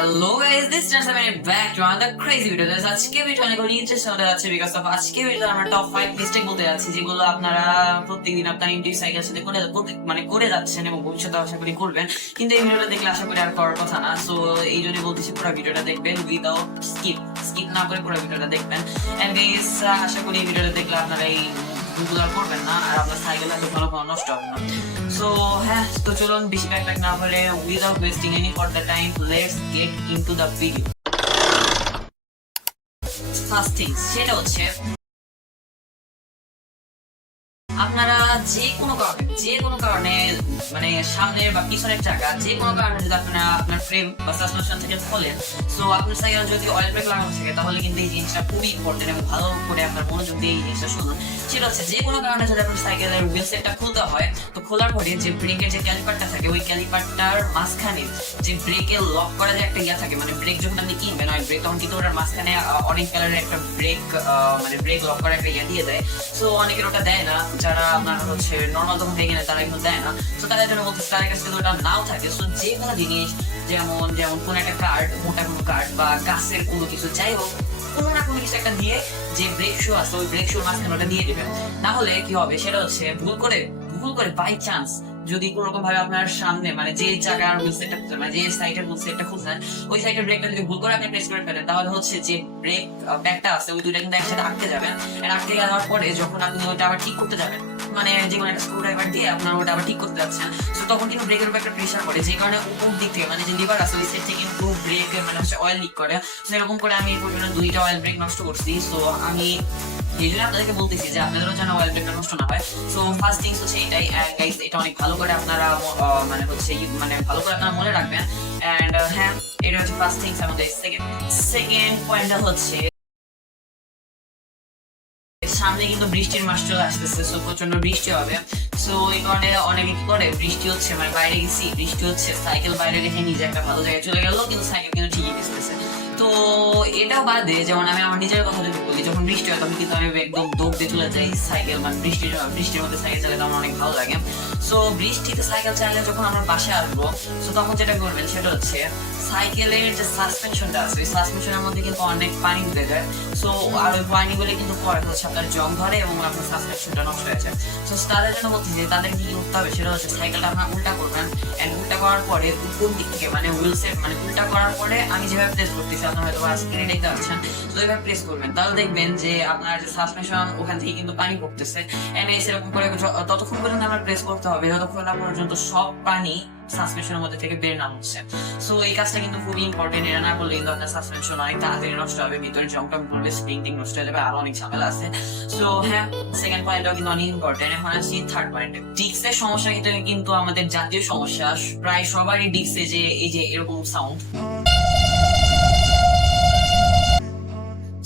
Hello guys, this is Nasser back to another crazy video. আজকে video অনেক interesting হতে যাচ্ছে বিকজ অফ আজকে ভিডিও আমরা টপ 5 মিস্টেক বলতে যাচ্ছি যেগুলো আপনারা প্রত্যেকদিন আপনার ইন্টারভিউ সাইকেল সাথে করে যাচ্ছেন এবং ভবিষ্যতে আশা করি করবেন, কিন্তু এই ভিডিওটা দেখলে আশা করি আর করার কথা না। সো এই জন্য বলতেছি পুরো ভিডিওটা দেখবেন উইদাউট স্কিপ না করে পুরো ভিডিওটা দেখবেন। এন্ড গাইস আশা করি এই ভিডিওটা দেখলে আপনারা এই ভুলগুলো আর করবেন না আর আপনার সাইকেল এত কোনো নষ্ট হবে না। সো হ্যাঁ, তো চলুন বেশি ব্যাক না বলে without wasting any further time let's get into the video. First thing সেটা হচ্ছে আপনারা যে কোনো কারণে মানে সামনের বা পিছনের চাকা যে কোনো কারণে যদি আপনার ফ্রেম বা সাসপেনশন থেকে খোলেন, সো আপনার সাইকেল যদি অয়েল ব্রেক লাগানো থাকে তাহলে কিন্তু এই জিনিসটা খুবই ইম্পর্টেন্ট এবং ভালো করে আপনার মনোযোগ দিয়ে এই জিনিসটা শুনুন। সেটা হচ্ছে যে কোনো কারণে যদি আপনার সাইকেলের হুইল সেটটা খুলতে হয়, তো খোলার পরে যে ব্রেকের যে ক্যালিপারটা থাকে ওই ক্যালিপারটার মাঝখানে যে ব্রেকে লক করা যে একটা ইয়া থাকে, মানে ব্রেক যখন আপনি কিনবেন অয়েল ব্রেক তখন কিন্তু ওটার মাঝখানে অনেক কালারের একটা ব্রেক মানে ব্রেক লক করা একটা ইয়া দিয়ে দেয়। সো অনেকের ওটা দেয় না, যারা আপনার হচ্ছে নর্মাল তখন থেকে কিনে তারা কিন্তু দেয় না। তো তাদের জন্য বলতে তাদের কাছে যদি ওটা নাও থাকে, সো যে কোনো জিনিস যেমন কোনো একটা কার্ড, মোটা কোনো কার্ড বা গাছের কোনো কিছু যাই হোক, কোনো না কোনো কিছু একটা দিয়ে যে ব্রেক শু আছে ওই ব্রেক শুর মাঝখানে ওটা দিয়ে দেবেন। না হলে কি হবে সেটা হচ্ছে ভুল করে বাই চান্স যদি কোনো রকম ভাবে আপনার সামনে মানে যে জায়গার হুইল সেটটা খুলছেন মানে যে সাইডের হুইল সেটটা খুলছেন ওই সাইডের ব্রেকটা যদি ভুল করে আপনি প্রেস করে ফেলেন, তাহলে হচ্ছে যে ব্রেক প্যাডটা আছে ওই দুইটা কিন্তু একসাথে আটকে যাবেন। আর আটকে যাওয়ার পরে যখন আপনি ওইটা আবার ঠিক করতে যাবেন, মানে যে কোনো একটা স্ক্রু ড্রাইভার দিয়ে আপনার ওটা আবার ঠিক করতে যাচ্ছেন, তো তখন কিন্তু ব্রেকের উপর একটা প্রেশার পড়ে, যে কারণে উপর দিক থেকে মানে যে লিভার আছে ওই সাইড থেকে কিন্তু ব্রেক মানে হচ্ছে অয়েল লিক করে। তো এরকম করে আমি এই পর্যন্ত 2টা অয়েল ব্রেক নষ্ট করছি। সো আমি এই জন্য আপনাদেরকে বলতেছি যে আপনাদেরও যেন অয়েল ব্রেকটা নষ্ট না হয়। সো ফার্স্ট থিংস হচ্ছে এটাই, গাইস এটা অনেক ভালো করে আপনারা মানে হচ্ছে মানে ভালো করে আপনারা মনে রাখবেন। এন্ড হ্যাঁ, এটা হচ্ছে ফার্স্ট থিংস। আমাদের সেকেন্ড পয়েন্টটা হচ্ছে সামনে কিন্তু বৃষ্টির মাস চলে আসতেছে, সো প্রচন্ড বৃষ্টি হবে। সো এই কারণে অনেকে কি করে, বৃষ্টি হচ্ছে মানে বাইরে গেছি বৃষ্টি হচ্ছে, সাইকেল বাইরে রেখে নিজে একটা ভালো জায়গায় চলে গেল কিন্তু সাইকেল কিন্তু ঠিকই ভিজতেছে। তো এটাও বাদে যেমন আমি আমার নিজের কথা যদি বলি, যখন বৃষ্টি হয় তখন কিন্তু আমি একদম দৌড় দিয়ে চলে যাই সাইকেল, মানে বৃষ্টির মধ্যে সাইকেল চালাতে আমার অনেক ভালো লাগে। সো বৃষ্টিতে সাইকেল চালালে যখন আমরা বাসায় আসবো, সো তখন যেটা করবেন সেটা হচ্ছে সাইকেলের যে সাসপেনশনটা আছে ওই সাসপেনশনের মধ্যে কিন্তু অনেক পানি ঢুকে যায়। সো আর ওই পানিগুলো কিন্তু পরে হচ্ছে আপনার জং ধরে এবং আপনার সাসপেনশনটা নষ্ট হয়ে যায়। সো তাদের জন্য বলছি যে তাদের কি করতে হবে সেটা হচ্ছে সাইকেলটা আপনার উল্টা করবেন। এন্ড উল্টা করার পরে উপর দিক থেকে মানে হুইল সেট মানে উল্টা করার পরে আমি যেভাবে প্রেস করতেছি আপনার হয়তো স্ক্রিনে দেখতে পাচ্ছেন, তো এইভাবে প্রেস করবেন, তাহলে দেখবেন যে আপনার যে সাসপেনশন ওখান থেকে কিন্তু পানি পড়তেছে। এন্ড এরকম করে ততক্ষণ পর্যন্ত আমরা প্রেস করতে হবে যতক্ষণ না পর্যন্ত সব পানি সাসপেনশনের মধ্যে থেকে বের না হচ্ছে। সো এই কাজটা কিন্তু খুবই ইম্পর্টেন্ট, এটা না করলে কিন্তু আপনার সাসপেনশন অনেক তাড়াতাড়ি নষ্ট হবে, ভিতরে জংটং করলে স্প্রিং টিং নষ্ট হয়ে যাবে, আরো অনেক ঝামেলা আছে। সো হ্যাঁ, সেকেন্ড পয়েন্টটাও কিন্তু অনেক ইম্পর্টেন্ট। এখন আসছি থার্ড পয়েন্টে। ডিস্কের সমস্যা কিন্তু আমাদের জাতীয় সমস্যা, প্রায় সবারই ডিস্কে যে এই যে এরকম সাউন্ড,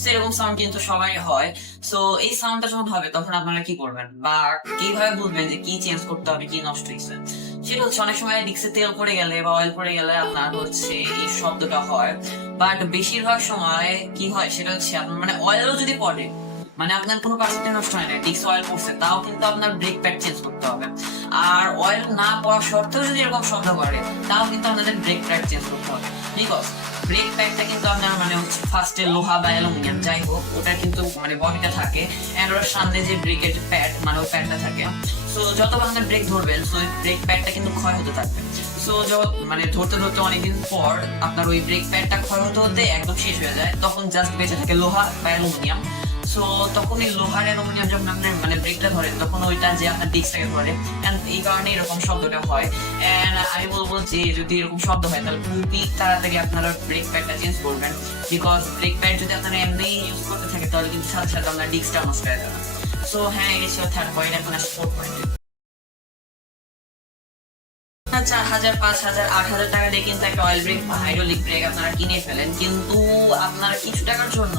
সেরকম সাউন্ড কিন্তু সবাই হয়। সো এই সাউন্ডটা যখন হবে তখন আপনারা কি করবেন বা কিভাবে বুঝবেন যে কি চেঞ্জ করতে হবে, কি নষ্ট হয়েছে? সেটা হচ্ছে অনেক সময় ডিস্কে তেল পড়ে গেলে বা অয়েল পড়ে গেলে আপনার হচ্ছে এই শব্দটা হয়, বাট বেশিরভাগ সময় কি হয় সেটা হচ্ছে আপনার মানে অয়েলও যদি পড়ে, মানে আপনার কোনো পার্সেন্টেজ নষ্ট হয় না, ডিস্ক অয়েল পড়ছে তাও কিন্তু আপনার ব্রেক প্যাড চেঞ্জ করতে হবে। আর অয়েল না পড়া সত্ত্বেও যদি এরকম শব্দ করে তাও কিন্তু আপনাদের ব্রেক প্যাড চেঞ্জ করতে হবে, বিকজ ব্রেক প্যাডটা কিন্তু আপনার মানে হচ্ছে ফার্স্টে লোহা বা অ্যালুমিনিয়াম যাই হোক ওটা কিন্তু মানে বডিটা থাকে, এন্ড ওর সামনে যে ব্রেকের প্যাড মানে ওই প্যাডটা থাকে। সো যত আপনার ব্রেক ধরবেন সো ওই ব্রেক প্যাডটা কিন্তু ক্ষয় হতে থাকবে। সো মানে ধরতে অনেকদিন পর আপনার ওই ব্রেক প্যাডটা ক্ষয় হতে একদম শেষ হয়ে যায়, তখন জাস্ট বেঁচে থাকে লোহা বা অ্যালুমিনিয়াম। সো তখন এই লোহার অ্যালুমিনিয়াম যখন আপনার মানে ব্রেকটা ধরে তখন ওইটা যে আপনার ডিস্কটাকে ধরে, এন্ড এই কারণে এরকম শব্দটা হয়। এন্ড আমি বলবো যে যদি এরকম শব্দ হয় তাহলে খুবই তাড়াতাড়ি আপনারা ব্রেক প্যাডটা চেঞ্জ করবেন, বিকজ ব্রেক প্যাড যদি আপনারা এমনি ইউজ করতে থাকে তাহলে কিন্তু সাথে সাথে আপনার ডিস্কটা নষ্ট হয়ে যাবে। সো হ্যাঁ, এটা ছিল থার্ড পয়েন্ট। এখন আসছে ফোর্থ পয়েন্ট। 4,000, 5,000, 8,000 টাকা দিয়ে কিন্তু একটা অয়েল ব্রেক বা হাইড্রোলিক ব্রেক আপনারা কিনে ফেলেন, কিন্তু আপনারা কিছু টাকার জন্য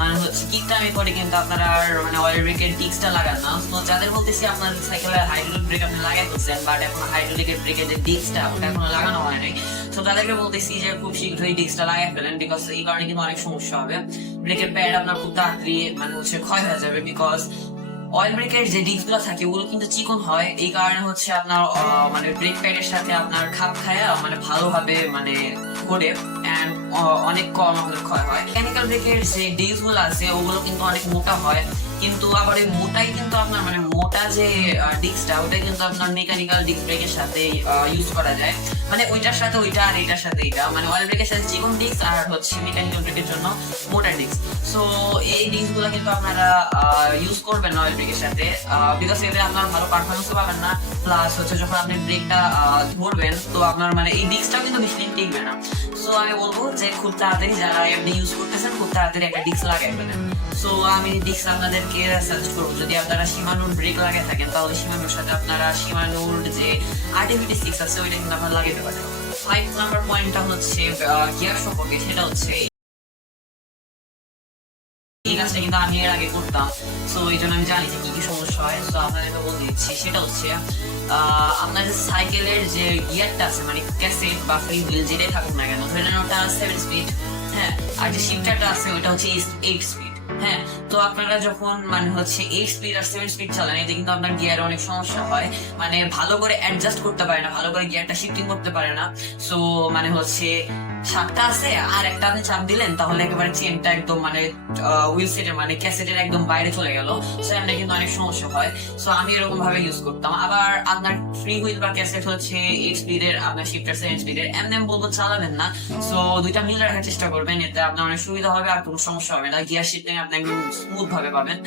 মানে হচ্ছে কিকটামি করে কিন্তু আপনারা মানে অয়েল ব্রেকের ডিস্কটা লাগান না। তো যাদের বলতেছি আপনার সাইকেলের হাইড্রোলিক ব্রেক আপনি লাগাই ফেলছেন বাট এখন হাইড্রোলিকের ব্রেকের যে ডিস্কটা ওটা এখনো লাগানো হয় নাই, তো তাদেরকে বলতেছি যে খুব শীঘ্রই ডিস্কটা লাগাই ফেলেন, বিকজ এই কারণে কিন্তু অনেক সমস্যা হবে। ব্রেকের প্যাড আপনার খুব তাড়াতাড়ি মানে হচ্ছে ক্ষয় হয়ে যাবে, বিকজ অয়েল ব্রেকের যে ডিস্কগুলো থাকে ওগুলো কিন্তু চিকন হয়, এই কারণে হচ্ছে আপনার মানে ব্রেক প্যাডের সাথে আপনার খাপ খায়া মানে ভালোভাবে মানে ঘোরে। পরিমাণ অনেক কম আমাদের ক্ষয় হয়। মেকানিক্যাল ব্রেকের যে ডিস্কগুলো আছে ওগুলো কিন্তু অনেক মোটা হয়, কিন্তু আবার এই মোটাই কিন্তু আপনার মানে মোটা যে ডিস্কটা ওটা কিন্তু আপনার মেকানিক্যাল ডিস্ক ব্রেকের সাথে ইউজ করা যায়, মানে ওইটার সাথে ওইটা আর এইটার সাথে এইটা, মানে অয়েল ব্রেকের সাথে চিকন ডিস্ক আর হচ্ছে মেকানিক্যাল ব্রেকের জন্য মোটা ডিস্ক। সো এই ডিস্কগুলো কিন্তু আপনারা ইউজ করবেন না অয়েল ব্রেকের সাথে, বিকজ এতে আপনার ভালো পারফরমেন্সও পাবেন না, প্লাস হচ্ছে যখন আপনি ব্রেকটা ধরবেন তো আপনার মানে এই ডিস্কটাও কিন্তু বেশি দিন টিকবে না। সো আমি বলবো যে খুব তাড়াতাড়ি যারা এমনি ইউজ করতেছেন খুব তাড়াতাড়ি একটা ডিস্ক লাগাই ফেলেন। সো আমি ডিস্ক আপনাদেরকে সাজেস্ট করবো, যদি আপনারা সীমানুর ব্রেক লাগাই থাকেন তাহলে সীমানুর সাথে আপনারা সীমানুর যে RTVT 6 আছে ওইটা কিন্তু আপনারা লাগাইতে পারেন। 5 নাম্বার পয়েন্টটা হচ্ছে গিয়ার সম্পর্কে, সেটা হচ্ছে এই কাজটা কিন্তু আমি এর আগে করতাম, সো এই জন্য আমি জানি যে কি কি সমস্যা হয়। সো আপনাদেরকে বলে দিচ্ছি, সেটা হচ্ছে আপনার যে সাইকেলের যে গিয়ারটা আছে মানে ক্যাসেট বা ফ্রি হুইল যেটাই থাকুক না কেন, ধরে নেন ওটা 7 স্পিড, হ্যাঁ, আর যে শিফটারটা আছে ওটা হচ্ছে 8 স্পিড, হ্যাঁ। তো আপনারা যখন মানে হচ্ছে 8 স্পিড আর 7 স্পিড চালান এতে কিন্তু আপনার গিয়ারে অনেক সমস্যা হয়, মানে ভালো করে অ্যাডজাস্ট করতে পারে না, ভালো করে গিয়ারটা শিফটিং করতে পারে না। সো মানে হচ্ছে 7টা আছে আর একটা আপনি চাপ দিলেন তাহলে একেবারে চেনটা একদম মানে হুইল সেটের মানে ক্যাসেটের একদম বাইরে চলে গেল, সো এমনি কিন্তু অনেক সমস্যা হয়। সো আমি এরকম ভাবে ইউজ করতাম। আবার আপনার ফ্রি হুইল বা ক্যাসেট হচ্ছে 8 স্পিডের, আপনার শিফটার 7 স্পিডের, এমনি আমি বলবো চালাবেন না। সো দুইটা মিল রাখার চেষ্টা করবেন, এতে আপনার অনেক সুবিধা হবে আর কোনো সমস্যা হবে না, গিয়ার শিফটিং আপনি একদম স্মুথ ভাবে পাবেন।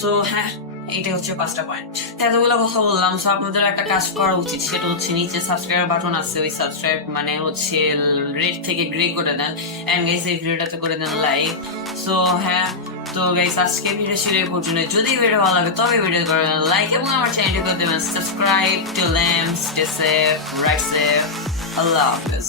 সো হ্যাঁ, এইটা হচ্ছে 5টা পয়েন্ট। এতগুলো কথা বললাম, সো আপনাদের একটা কাজ করা উচিত, সেটা হচ্ছে নিচে সাবস্ক্রাইব বাটন আছে, ওই সাবস্ক্রাইব মানে হচ্ছে রেড থেকে গ্রে করে দেন, এন্ড গাইস এই ভিডিওটাতে করে দেন লাইক। সো হ্যাঁ, তো গাইস আজকে ভিডিও ছিল এই পর্যন্ত। যদি ভিডিও ভালো লাগে তবে ভিডিও করে দেন লাইক এবং আমার চ্যানেলটি করে দেবেন subscribe. Till then stay safe, right safe, আল্লাহ হাফেজ।